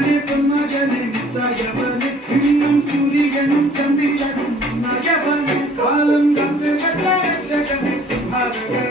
മകനെ പൊന്മകനെ മുത്തായവനെ ഇന്നും സൂര്യനും ചന്ദ്രനും നയവനെ കാലം കാത്ത് രക്ഷകനെ സിംഹാരകനെ